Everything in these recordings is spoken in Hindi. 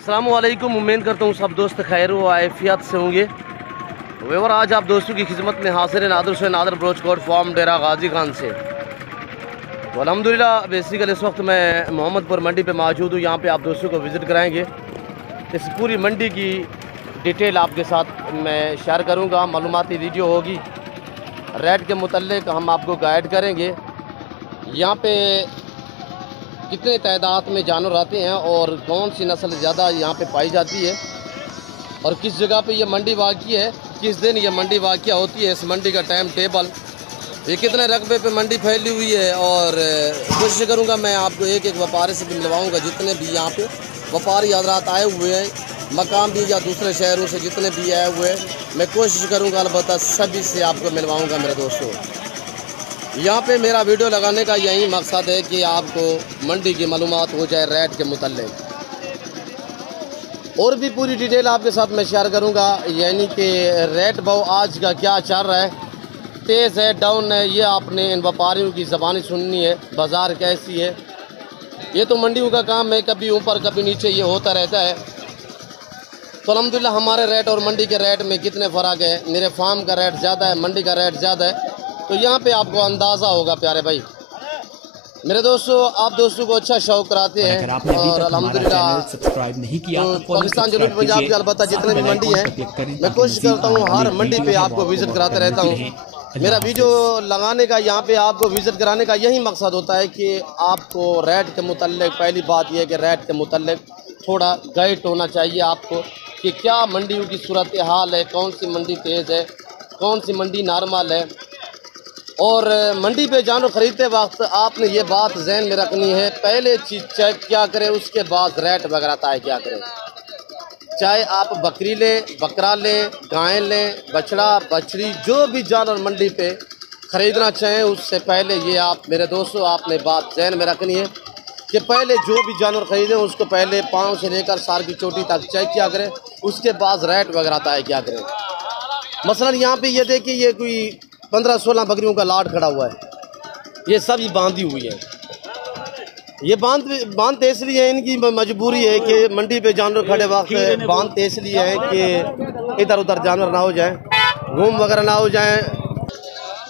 अस्सलामुअलैकुम। उम्मीद करता हूँ सब दोस्त खैर व आफियत से होंगे। वेवर आज आप दोस्तों की खिदमत में हाजिर है नादर से नादर ब्रोच कोट फार्म डेरा गाजी खान से। तो अल्हम्दुलिल्लाह बेसिकली इस वक्त मैं मोहम्मदपुर मंडी पे मौजूद हूँ। यहाँ पे आप दोस्तों को विज़िट कराएंगे। इस पूरी मंडी की डिटेल आपके साथ मैं शेयर करूँगा। मालूमाती वीडियो होगी। रेट के मुतल्लिक हम आपको गाइड करेंगे। यहाँ पे कितने तादाद में जानवर आते हैं और कौन सी नस्ल ज़्यादा यहाँ पे पाई जाती है और किस जगह पे ये मंडी वाक़ई है, किस दिन ये मंडी वाक़या होती है, इस मंडी का टाइम टेबल, ये कितने रकबे पे मंडी फैली हुई है। और कोशिश करूँगा मैं आपको एक एक व्यापारी से भी मिलवाऊँगा। जितने भी यहाँ पे व्यापारी हजरात आए हुए हैं मकाम भी या दूसरे शहरों से जितने भी आए हुए हैं, मैं कोशिश करूँगा अलबत्ता सभी से आपको मिलवाऊँगा मेरे दोस्तों। यहाँ पे मेरा वीडियो लगाने का यही मकसद है कि आपको मंडी की मालूमात हो जाए रेट के मुतल्लिक। और भी पूरी डिटेल आपके साथ मैं शेयर करूँगा, यानी कि रेट भाव आज का क्या चल रहा है, तेज़ है डाउन है, ये आपने इन व्यापारियों की ज़बानी सुननी है। बाज़ार कैसी है, ये तो मंडियों का काम है, कभी ऊपर कभी नीचे ये होता रहता है। तो अल्हम्दुलिल्लाह हमारे रेट और मंडी के रेट में कितने फ़र्क है। मेरे फार्म का रेट ज़्यादा है, मंडी का रेट ज़्यादा है, तो यहाँ पे आपको अंदाज़ा होगा प्यारे भाई। मेरे दोस्तों आप दोस्तों को अच्छा शौक कराते हैं और अल्हम्दुलिल्लाह सब्सक्राइब नहीं किया तो पाकिस्तान जनूबी पंजाब के अलबत्ता जितने भी मंडी हैं मैं कोशिश करता हूँ हर मंडी पे आपको विज़िट कराते रहता हूँ। मेरा वीडियो लगाने का यहाँ पे आपको विज़िट कराने का यही मकसद होता है कि आपको रेट के मुतल्लिक, पहली बात यह कि रेट के मुतल्लिक थोड़ा गाइड होना चाहिए आपको कि क्या मंडियों की सूरत हाल है, कौन सी मंडी तेज़ है, कौन सी मंडी नॉर्मल है। और मंडी पे जानवर ख़रीदते वक्त आपने ये बात जहन में रखनी है, पहले चीज़ चेक क्या करें, उसके बाद रेट वगैरह तय क्या करें। चाहे आप बकरी लें, बकरा लें, गाय लें, बछड़ा बछड़ी, जो भी जानवर मंडी पे ख़रीदना चाहें, उससे पहले ये आप मेरे दोस्तों आपने बात जहन में रखनी है कि पहले जो भी जानवर ख़रीदें उसको पहले पाँव से लेकर सार की चोटी तक चेक क्या करें, उसके बाद रेट वगैरह तय क्या करें। मसलन यहाँ पे ये देखिए, ये कोई 15-16 बकरियों का लाट खड़ा हुआ है, ये सब बांधी हुई है। ये बांधते इसलिए है, इनकी मजबूरी है कि मंडी पे जानवर खड़े वक्त बांधते इसलिए है कि इधर उधर जानवर ना हो जाए, घूम वगैरह ना हो जाए।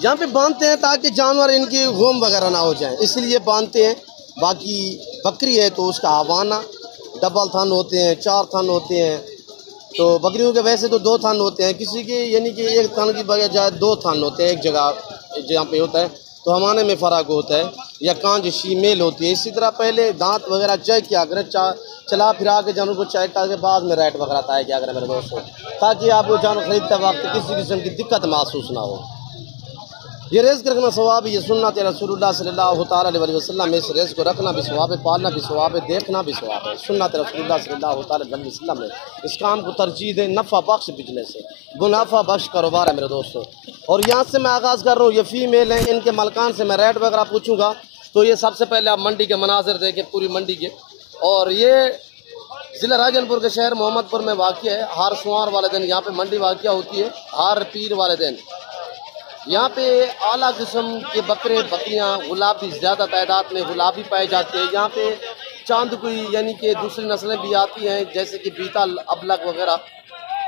यहाँ पे बांधते हैं ताकि जानवर इनकी घूम वगैरह ना हो जाए, इसलिए बांधते हैं। बाकी बकरी है तो उसका आवाना डबल थन होते हैं, 4 थन होते हैं। तो बकरियों के वैसे तो 2 थन होते हैं, किसी के यानी कि 1 थन की बजाय 2 थन होते हैं एक जगह पे होता है, तो हमारे में फ़र्क होता है। या कांज शीमेल होती है। इसी तरह पहले दांत वगैरह चेक किया करें, चला फिरा के जानवर को चेक करके बाद में रेट वगैरह तय किया करें मेरे दोस्तों, ताकि आपको जानवर खरीदते वक्त किसी किस्म की दिक्कत महसूस ना हो। ये रेज़ रखना सवाब, ये सुन्नत रसूलुल्लाह सल्लल्लाहु तआला अलैहि वसल्लम, इस रेज़ को रखना भी सवाब है, पालना भी सवाब है, देखना भी सवाब है। सुन्नत रसूलुल्लाह सल्लल्लाहु तआला अलैहि वसल्लम है। इस काम को तरजीह दें, नफ़ा बख्श बिजनेस है, मुनाफा बख्श कारोबार है मेरे दोस्तों। और यहाँ से मैं आगाज़ कर रहा हूँ, ये फ़ीमेल हैं, इनके मलकान से मैं रेट वगैरह पूछूँगा। तो ये सबसे पहले आप मंडी के मनाजिर देखें, पूरी मंडी के। और ये ज़िला राजनपुर के शहर मोहम्मदपुर में वाक़या है। हर सोमवार वाले दिन यहाँ पे मंडी वाक़या होती है, हर पीर वाले दिन। यहाँ पे आला किस्म के बकरे बकरियाँ गुलाबी ज़्यादा तादाद में गुलाबी पाए जाते हैं। यहाँ पे चांद कोई यानी कि दूसरी नस्लें भी आती हैं, जैसे कि बीता अबलग वगैरह,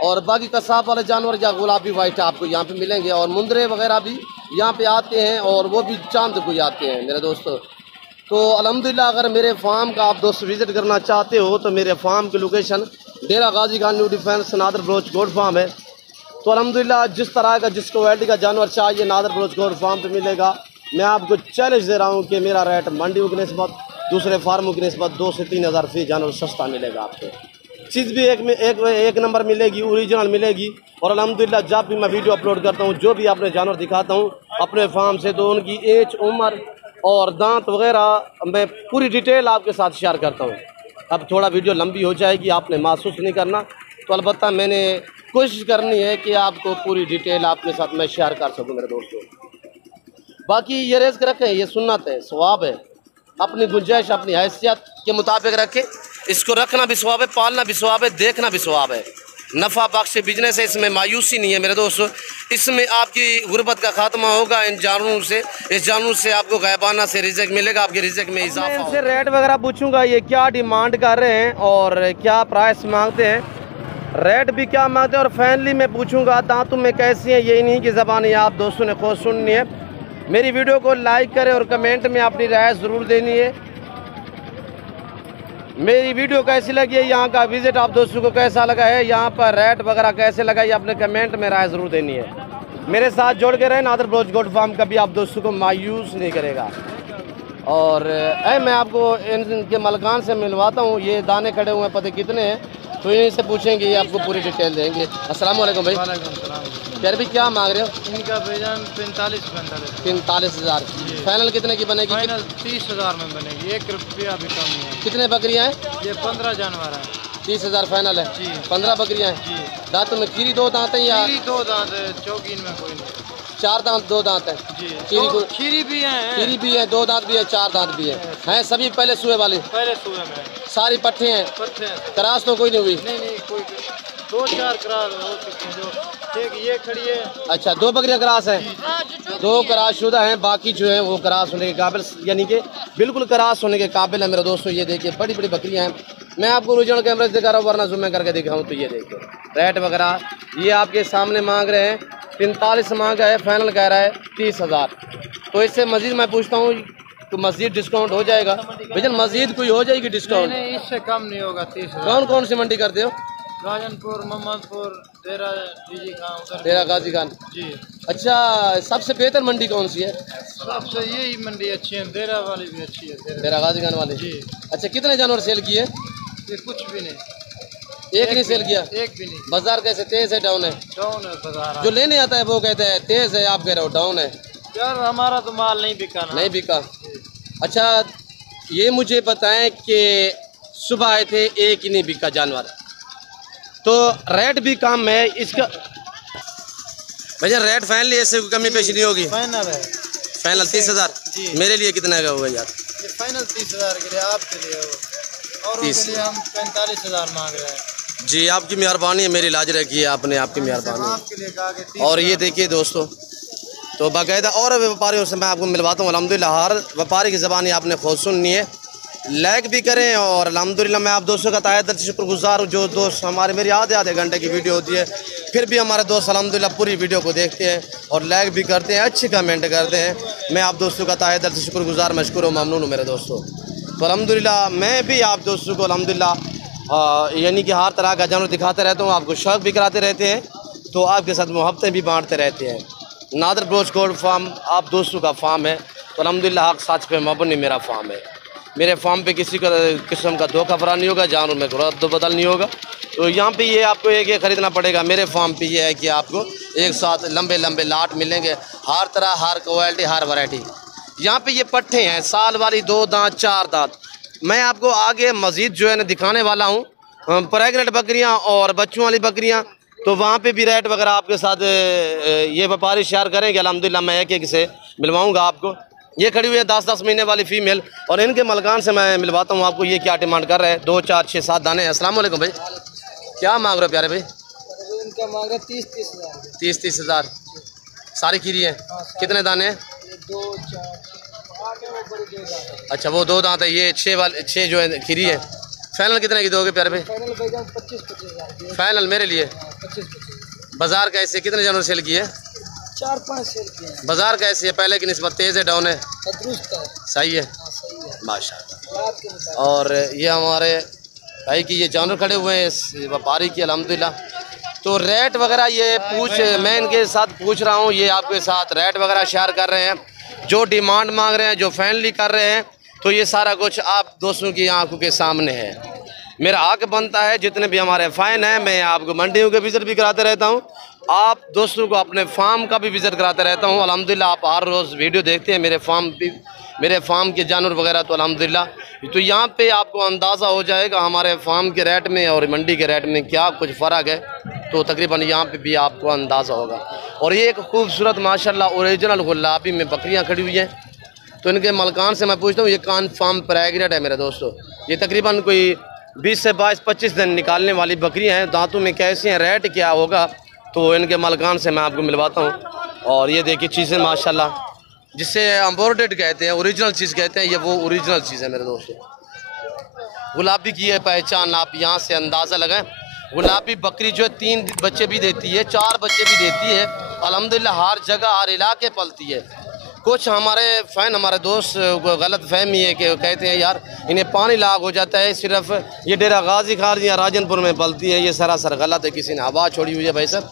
और बाकी कसाब वाले जानवर या गुलाबी वाइट आपको यहाँ पे मिलेंगे। और मुंदरे वगैरह भी यहाँ पे आते हैं और वो भी चांद कोई आते हैं मेरे दोस्तों। तो अल्हम्दुलिल्लाह अगर मेरे फार्म का आप दोस्त विज़िट करना चाहते हो तो मेरे फार्म की location Dera Ghazi Khan new defence नादर ब्रोच गोड फार्म है। तो अल्हम्दुलिल्लाह जिस तरह का जिस क्वालिटी का जानवर चाहिए नादर ब्रोच गोड फार्म पे मिलेगा। मैं आपको चैलेंज दे रहा हूँ कि मेरा रेट मंडियों की निस्बत दूसरे फार्मों की निस्बत 2 से 3 हज़ार फी जानवर सस्ता मिलेगा आपको। चीज़ भी एक नंबर मिलेगी, ओरिजिनल मिलेगी। और अल्हम्दुलिल्लाह जब भी मैं वीडियो अपलोड करता हूँ, जो भी अपने जानवर दिखाता हूँ अपने फार्म से, तो उनकी एज, उम्र और दांत वगैरह मैं पूरी डिटेल आपके साथ शेयर करता हूँ। अब थोड़ा वीडियो लंबी हो जाएगी, आपने महसूस नहीं करना, तो अलबत्ता मैंने कोशिश करनी है कि आपको पूरी डिटेल आपके साथ मैं शेयर कर सकूँ मेरे दोस्तों। बाकी ये रेज़ रखें, ये सुन्नत है, सवाब है, अपनी गुंजाइश अपनी हैसियत के मुताबिक रखें। इसको रखना भी सवाब है, पालना भी सवाब है, देखना भी सवाब है। नफ़ा बख्श बिजनेस है, इसमें मायूसी नहीं है मेरे दोस्तों। इसमें आपकी गुर्बत का खात्मा होगा इन जानवरों से। इस जानवरों से आपको गायबाना से रिज़्क मिलेगा, आपके रिज़्क में इजाफा। इनसे रेट वगैरह पूछूंगा ये क्या डिमांड कर रहे हैं और क्या प्राइस मांगते हैं, रेट भी क्या मांगते हैं, और फाइनली मैं पूछूंगा दांतों में कैसी हैं। यही नहीं कि ज़बानी आप दोस्तों ने खुद सुननी है। मेरी वीडियो को लाइक करें और कमेंट में अपनी राय ज़रूर देनी है। मेरी वीडियो कैसी लगी है, यहाँ का विज़िट आप दोस्तों को कैसा लगा है, यहाँ पर रेट वगैरह कैसे लगा, ये अपने कमेंट में राय ज़रूर देनी है। मेरे साथ जोड़ के रहें। नादर बलोच गोट फार्म कभी आप दोस्तों को मायूस नहीं करेगा। और मैं आपको इनके मलकान से मिलवाता हूँ। ये दाने खड़े हुए हैं, पता कितने हैं, तो इन्हीं से पूछेंगे, ये आपको पूरी डिटेल देंगे। अस्सलाम वालेकुम भाई। यार भी क्या मांग रहे हो? इनका भेजन 45,000। फाइनल कितने की बनेगी? फाइनल 30,000 में बनेगी, 1 रुपया भी कम नहीं है। कितने बकरियां हैं? ये 15 जानवर है। 30,000 फाइनल है जी। 15 बकरियां हैं। दांतों में खीरी 2 दांत हैं या? खीरी 2 दांत है, चौकीन में कोई नहीं। 4 दांत 2 दांत है जी। खीरी भी है, खीरी भी है, 2 दांत भी है, 4 दांत भी है सभी पहले सूए वाले? पहले सूए में सारी पट्टे हैं। क्रास तो कोई नहीं हुई? नहीं कोई 2-4 क्रास हो चुके हैं। जो एक ये खड़ी है। अच्छा 2 बकरियां क्रास हैं, 2 क्रास शुदा हैं, बाकी जो है वो क्रास होने के काबिल, यानी कि बिल्कुल क्रास होने के काबिल है मेरे दोस्तों। ये देखिए बड़ी बड़ी बकरियां हैं। मैं आपको ओरिजिनल कैमरे से दिखा रहा हूँ, वरना जूम में करके दिखाऊँ तो ये देखिए रेट वगैरह ये आपके सामने मांग रहे हैं। 45 मांगा है, फाइनल कह रहा है 30,000। तो इससे मजीद मैं पूछता हूँ तो मजीद डिस्काउंट हो जाएगा भैया? मजीद कोई हो जाएगी डिस्काउंट? नहीं, इससे कम नहीं होगा। 30,000। कौन कौन सी मंडी करते हो? राजनपुर, मोहम्मदपुर, देरा गाजी खान जी। अच्छा, सबसे बेहतर मंडी कौन सी है? सबसे यही मंडी अच्छी है, देरा वाली भी अच्छी है। देरा गाजी खान वाली जी। अच्छा, कितने जानवर सेल किए? ये कुछ भी नहीं, एक नहीं सेल किया? एक भी नहीं। बाजार कैसे, तेज है डाउन है? डाउन है बाजार। जो लेने आता है वो कहते हैं तेज है, आप कह रहे हो डाउन है। यार हमारा तो माल नहीं बिका ना। नहीं बिका। अच्छा ये मुझे बताएं कि सुबह आए थे, एक ही नहीं बिका जानवर, तो रेट भी कम है इसका भैया? रेट फाइनली ऐसे कमी पेशी नहीं होगी? फाइनल है, फाइनल 30,000। मेरे लिए कितना का होगा यार? ये फाइनल 30,000 के लिए, आपके लिए और उनके लिए हम 45,000 मांग रहे हैं। जी आपकी मेहरबानी है, मेरी लाज रखी है आपने, आपकी मेहरबानी। आपके लिए कहा कि और ये देखिए दोस्तों, तो बाकायदा और व्यापारियों से मैं आपको मिलवाता हूँ। अल्हम्दुलिल्लाह हर व्यापारी की ज़बानी आपने खुद सुननी है, लाइक भी करें। और अल्हम्दुलिल्लाह मैं आप दोस्तों का तहे दिल से शुक्रगुजार हूँ जो दोस्त हमारे, मेरी आधे घंटे की वीडियो होती है, फिर भी हमारे दोस्त अल्हम्दुलिल्लाह पूरी वीडियो को देखते हैं और लाइक भी करते हैं, अच्छे कमेंट करते हैं। मैं आप दोस्तों का तहे दिल से शुक्रगुजार, मशकूर और ममनून हूँ मेरे दोस्तों। तो अल्हम्दुलिल्लाह मैं भी आप दोस्तों को अल्हम्दुलिल्लाह यानी कि हर तरह का जानवर दिखाते रहता हूँ, आपको शौक भी कराते रहते हैं, तो आपके साथ मोहब्बतें भी बाँटते रहते हैं। नादर बलोच गोट फार्म आप दोस्तों का फार्म है, तो अल्हम्दुलिल्लाह हक सच पे मबनी मेरा फार्म है। मेरे फार्म पे किसी का किस्म का धोखा फरा नहीं होगा, जानवर में रद्द बदल नहीं होगा। तो यहाँ पे ये आपको एक ख़रीदना पड़ेगा। मेरे फार्म पे ये है कि आपको एक साथ लंबे लंबे लाट मिलेंगे, हर तरह, हर क्वालिटी, हर वैरायटी। यहाँ पे ये पट्टे हैं, साल वाली 2 दांत 4 दांत। मैं आपको आगे मज़ीद जो है ना दिखाने वाला हूँ, प्रेगनेंट बकरियाँ और बच्चों वाली बकरियाँ, तो वहाँ पे भी रेट वगैरह आपके साथ ये व्यापारी शेयर करेंगे। अल्हम्दुलिल्लाह मैं एक से मिलवाऊँगा आपको। ये खड़ी हुई है 10-10 महीने वाली फ़ीमेल, और इनके मलकान से मैं मिलवाता हूँ आपको। ये क्या डिमांड कर रहे हैं? 2, 4, 6, 7 दाने। अस्सलाम वालेकुम भाई, क्या मांग रहे हो प्यारे भाई? इनका मांग रहे 30,000। 30,000 सारी खीरी है? कितने दाने हैं? 2, 4, 8। अच्छा वो 2 दांत है, ये 6 जो है खीरी है। फाइनल कितने की दोगे प्यारे भाई? फाइनल 25,000। फाइनल मेरे लिए। 25,000। बाजार कैसे, कितने जानवर सेल किए? 4-5 सेल किए। बाजार कैसी है? पहले की निस्बत तेज़ है, डाउन है? दुरुस्त है। सही है, सही है माशाल्लाह। और ये हमारे भाई की ये जानवर खड़े हुए हैं इस व्यापारी की अल्हम्दुलिल्लाह। तो रेट वगैरह ये मैं इनके साथ पूछ रहा हूँ, ये आपके साथ रेट वगैरह शेयर कर रहे हैं, जो डिमांड मांग रहे हैं, जो फाइनली कर रहे हैं, तो ये सारा कुछ आप दोस्तों की आंखों के सामने है। मेरा हक बनता है, जितने भी हमारे फ़ैन हैं, मैं आपको मंडियों के विज़िट भी कराते रहता हूँ, आप दोस्तों को अपने फार्म का भी विज़िट कराते रहता हूँ। अल्हम्दुलिल्लाह आप हर रोज़ वीडियो देखते हैं मेरे फार्म के जानवर वगैरह, तो अल्हम्दुलिल्लाह तो यहाँ पे आपको अंदाज़ा हो जाएगा हमारे फार्म के रेट में और मंडी के रेट में क्या कुछ फ़र्क है, तो तकरीबन यहाँ पे भी आपको अंदाज़ा होगा। और ये एक खूबसूरत माशाल्लाह ओरिजिनल गुलाबी में बकरियाँ खड़ी हुई हैं, तो इनके मलकान से मैं पूछता हूँ, ये कौन फार्म प्रेग्नेंट है मेरे दोस्तों? ये तकरीबन कोई 20 से 22-25 दिन निकालने वाली बकरियां हैं। दांतों में कैसी हैं, रेट क्या होगा, तो इनके मालिकान से मैं आपको मिलवाता हूँ। और ये देखिए चीज़ें माशाल्लाह, जिसे इम्पोर्टेड कहते हैं, ओरिजिनल चीज़ कहते हैं, ये वो ओरिजिनल चीज़ है मेरे दोस्तों। गुलाबी की है पहचान, आप यहाँ से अंदाज़ा लगाएं। गुलाबी बकरी जो है 3 बच्चे भी देती है, 4 बच्चे भी देती है। अल्हम्दुलिल्लाह हर जगह हर इलाके पलती है। कुछ हमारे फ़ैन, हमारे दोस्त गलत फहमी है कि कहते हैं यार इन्हें पानी लाग हो जाता है, सिर्फ ये डेरा गाजी खार या राजनपुर में पलती है। ये सरासर गलत है, किसी ने हवा छोड़ी हुई है भाई साहब।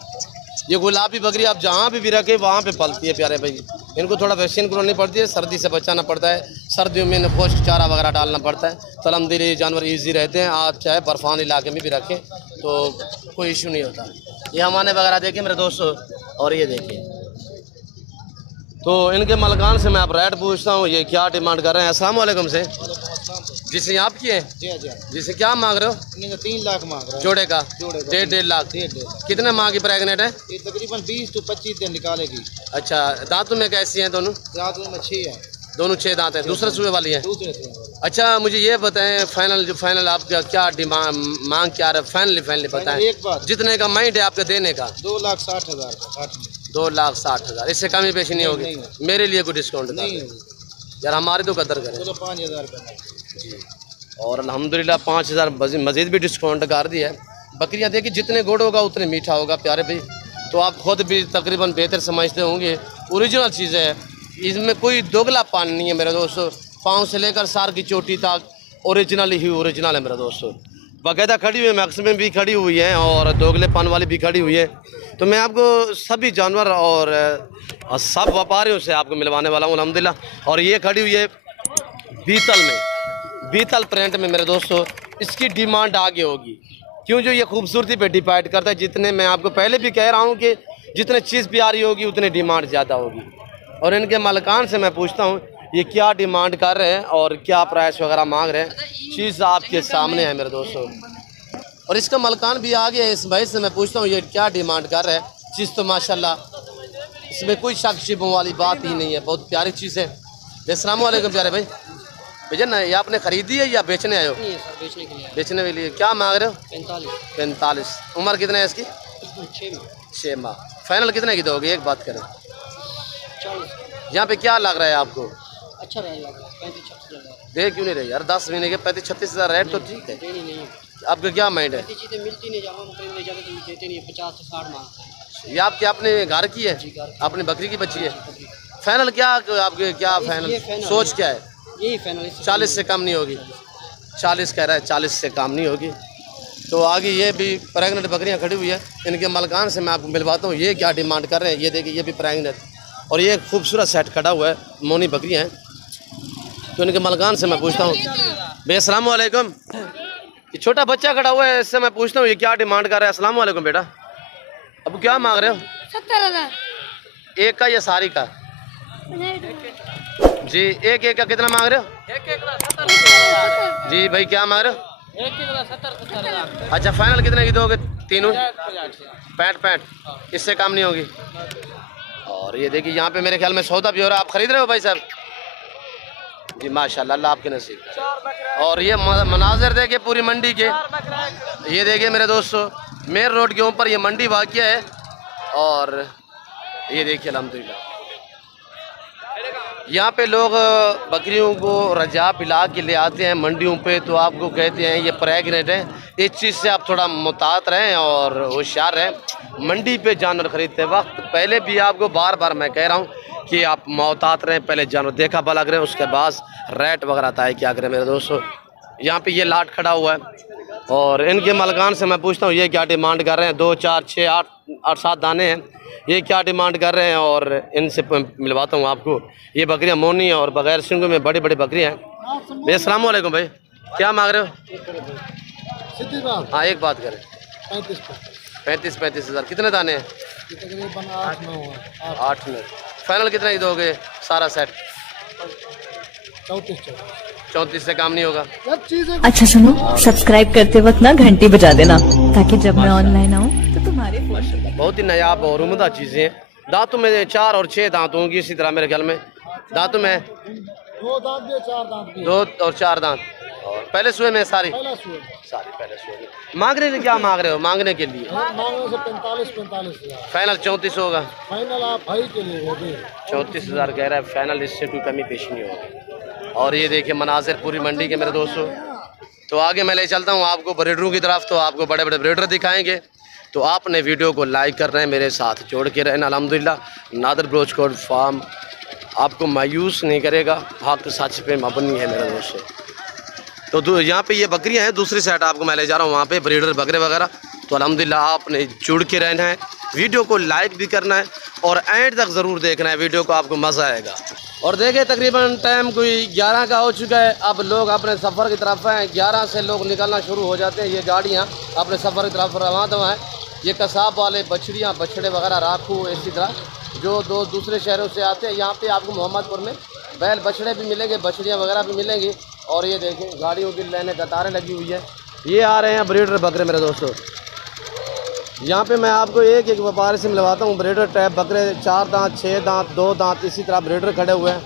ये गुलाबी बकरी आप जहाँ भी रखें वहाँ पे पलती है प्यारे भाई। इनको थोड़ा वैक्सीन करवानी पड़ती है, सर्दी से बचाना पड़ता है, सर्दियों में इन्हें पौष्टिक चारा वगैरह डालना पड़ता है। तो अल्हम्दुलिल्लाह ये जानवर ईजी रहते हैं। आप चाहे बर्फान इलाके में भी रखें तो कोई इशू नहीं होता। ये हमारे वगैरह देखें मेरे दोस्तों, और ये देखिए। तो इनके मलकान से मैं आप रेट पूछता हूँ, ये क्या डिमांड कर रहे हैं। अस्सलाम वालेकुम से, जिसे आपकी है जिसे क्या मांग रहे हो? 3 लाख मांग रहे हैं जोड़े का, 1.5 लाख। कितने माह की प्रेगनेंट है? ये तकरीबन 20 से 25 दिन निकालेगी। अच्छा, दांतों में कैसी हैं दोनों? दांतों में 6 है, दोनों 6 दांत हैं। दूसरे सूबे वाली है? दूसरे सूबे। अच्छा, मुझे ये बताएं फाइनल आपका क्या डिमांड मांग क्या है? फाइनली बताएं। एक बात, जितने का माइंड है आपका देने का? 2,60,000। 2,60,000। इससे कमी पेशी नहीं होगी? मेरे लिए कोई डिस्काउंट नहीं यार, हमारे तो कदर करें। चलो 5,000 रुपये जी। और अल्हम्दुलिल्लाह 5,000 मज़ीद भी डिस्काउंट कर दिया है। बकरियाँ देखिए, जितने गुड़ होगा उतने मीठा होगा प्यारे भाई। तो आप खुद भी तकरीबन बेहतर समझते होंगे, ओरिजिनल चीज़ है, इसमें कोई दोगला पान नहीं है मेरे दोस्तों। पाँव से लेकर सार की चोटी तक ओरिजिनल ही ओरिजिनल है मेरे दोस्तों। बाकायदा खड़ी हुई है, मैक्सिमम भी खड़ी हुई है और दोगले पान वाली भी खड़ी हुई है। तो मैं आपको सभी जानवर और सब व्यापारियों से आपको मिलवाने वाला हूँ अल्हम्दुलिल्लाह। और ये खड़ी हुई है बीतल में, बीतल प्रिंट में मेरे दोस्तों। इसकी डिमांड आगे होगी, क्यों? जो ये खूबसूरती पे डिपेंड करता है। जितने मैं आपको पहले भी कह रहा हूँ कि जितने चीज़ प्यारी होगी उतनी डिमांड ज़्यादा होगी। और इनके मालिकान से मैं पूछता हूँ ये क्या डिमांड कर रहे हैं और क्या प्राइस वगैरह मांग रहे हैं। चीज़ आपके सामने है मेरे दोस्तों। और इसका मालिकान भी आगे है। इस भाई से मैं पूछता हूँ ये क्या डिमांड कर रहे हैं। चीज़ तो माशाल्लाह इसमें कोई शक शिबों वाली बात ही नहीं है, बहुत प्यारी चीज़ है। अस्सलाम वालेकुम प्यारे भाई। भैया ना, ये आपने खरीदी है या बेचने आए हो? बेचने के लिए। बेचने के लिए। क्या मांग रहे हो? 45। उम्र कितना है इसकी? 6 माह। फाइनल कितने की दोगे? एक बात करें। 40। यहाँ पे क्या लग रहा है आपको? अच्छा रहेगा 35-36 हज़ार। दे क्यों नहीं रहे यार? 10 महीने के 35-36 हज़ार रेट तो ठीक है। नहीं, आपका क्या माइंड है? चीज़ें मिलती नहीं, देते नहीं, 50 से 60 मांगते हैं। ये आपके अपने घर की है? अपनी बकरी की बच्ची है? फाइनल क्या आपके, क्या फाइनल सोच क्या है? यही फाइनल 40 से कम नहीं होगी? 40 कह रहा है, 40 से कम नहीं होगी। तो आगे ये भी प्रेगनेंट बकरियां खड़ी हुई है। इनके मलकान से मैं आपको मिलवाता हूँ ये क्या डिमांड कर रहे हैं। ये देखिए, ये भी प्रेगनेंट और ये खूबसूरत सेट खड़ा हुआ है, मोनी बकरियाँ हैं। तो इनके मलकान से मैं पूछता हूँ भैया। अस्सलाम वालेकुम। ये छोटा बच्चा खड़ा हुआ है, इससे मैं पूछता हूँ ये क्या डिमांड कर रहा है। अस्सलाम वालेकुम बेटा, अब क्या मांग रहे हो? 70,000। एक का या सारी का? जी, एक का कितना मांग रहे हो? जी भाई, क्या मांग रहे हो? 70,000। अच्छा, फाइनल कितने की दोगे? तीनों 65? इससे कम नहीं होगी। और ये देखिए यहाँ पे मेरे ख्याल में सौदा भी हो रहा है। आप खरीद रहे हो भाई साहब? जी माशाल्लाह, अल्लाह आपके नसीब। और ये मनाजिर देखिए पूरी मंडी के। ये देखिए मेरे दोस्तों, मेन रोड के ऊपर ये मंडी वाक़या है। और ये देखिए अल्हम्दुलिल्लाह यहाँ पे लोग बकरियों को रजा पिला के ले आते हैं मंडियों पे। तो आपको कहते हैं ये प्रेगनेंट है। इस चीज़ से आप थोड़ा मुतात रहें और होशियार रहें। मंडी पे जानवर खरीदते वक्त पहले भी आपको बार बार मैं कह रहा हूँ कि आप मोहतात रहें, पहले जानवर देखा भला करें, उसके बाद रेट वगैरह तय क्या करें मेरे दोस्तों। यहाँ पे ये लाट खड़ा हुआ है और इनके मलकान से मैं पूछता हूँ ये क्या डिमांड कर रहे हैं। 2, 4, 6, 8, 7 दाने हैं, ये क्या डिमांड कर रहे हैं और इनसे मिलवाता हूँ आपको। ये बकरियाँ मोनी और बगैर सिंगों में बड़ी बड़ी बकरियाँ हैं। भैया अस्सलाम वालेकुम भाई, क्या मांग रहे हो? हाँ, एक बात करें। 35 हज़ार। कितने दाने हैं? 8 में। फाइनल कितना ही दोगे सारा सेट? 34 से काम नहीं होगा। अच्छा सुनो, सब्सक्राइब करते वक्त ना घंटी बजा देना ताकि जब मैं ऑनलाइन आऊँ तो तुम्हारे बहुत ही नायाब और उम्दा चीज़ें हैं। दांतों में 4 और 6 दांत होंगी इसी तरह मेरे ख्याल में। दांतों में 2 दांत भी, 4 दांत भी। 2 और 4 दांत। और पहले सुए में सारी पहला सुए सारी पहले सुए में। मांगने के क्या मांग रहे हो? मांगने के लिए मांगने से 45 हज़ार, फाइनल 34 होगा। फाइनल आप भाई के लिए वो दे 34,000 कह रहा है फाइनल, इससे कोई कमी पेश नहीं होगी। और ये देखिए मनाजिर पूरी मंडी के मेरे दोस्तों। तो आगे मैं ले चलता हूँ आपको ब्रीडरों की तरफ, तो आपको बड़े बड़े ब्रीडर दिखाएंगे। तो आपने वीडियो को लाइक करना है, मेरे साथ जोड़ के रहना। अल्हम्दुलिल्लाह नादर ब्रोच कोड फार्म आपको मायूस नहीं करेगा, हक सच पे मबनी है मेरे दोस्तों। तो यहाँ पे ये बकरियाँ हैं, दूसरी साइड आपको मैं ले जा रहा हूँ, वहाँ पे ब्रीडर बकरे वगैरह। तो अल्हम्दुलिल्लाह आपने जुड़ के रहना है, वीडियो को लाइक भी करना है और एंड तक ज़रूर देखना है वीडियो को, आपको मज़ा आएगा। और देखिए तकरीबन टाइम कोई 11 का हो चुका है। अब लोग अपने सफ़र की तरफ हैं, 11 से लोग निकलना शुरू हो जाते हैं। ये गाड़ियाँ अपने सफ़र की तरफ रवाना हैं। ये कसाब वाले बछड़ियाँ बछड़े वगैरह राखू इसी तरह जो दूसरे शहरों से आते हैं। यहाँ पे आपको मोहम्मदपुर में बैल बछड़े भी मिलेंगे, बछड़ियाँ वगैरह भी मिलेंगी। और ये देखें गाड़ियों की लाइनें कतारें लगी हुई है। ये आ रहे हैं ब्रीडर बकरे मेरे दोस्तों। यहाँ पे मैं आपको एक एक व्यापारी से मिलवाता हूँ। ब्रीडर टाइप बकरे 4 दांत 6 दांत 2 दांत इसी तरह ब्रीडर खड़े हुए हैं,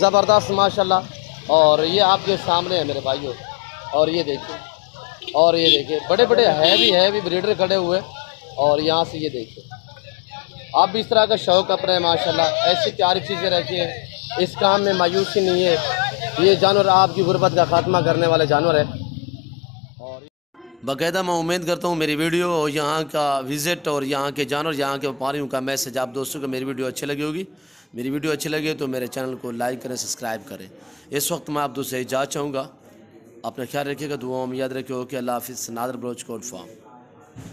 ज़बरदस्त माशाल्लाह। और ये आपके सामने है मेरे भाइयों। और ये देखिए बड़े बड़े हैवी ब्रीडर खड़े हुए हैं। और यहाँ से ये देखिए आप भी इस तरह का शौक़ अपने माशाल्लाह, ऐसी प्यारी चीज़ें रखिए, इस काम में मायूसी नहीं है। ये जानवर आपकी गुर्बत का खात्मा करने वाले जानवर है। और बाकायदा मैं उम्मीद करता हूँ मेरी वीडियो और यहाँ का विज़िट और यहाँ के जानवर, यहाँ के व्यापारियों का मैसेज आप दोस्तों को मेरी वीडियो अच्छी लगी होगी। मेरी वीडियो अच्छी लगी तो मेरे चैनल को लाइक करें, सब्सक्राइब करें। इस वक्त मैं आप दोस्तों से इजाज़त चाहूँगा। अपना ख्याल रखिएगा, दुआओं में याद रखिए। ओके, अल्लाह हाफिज़। नादर ब्रोच कोड फार्म।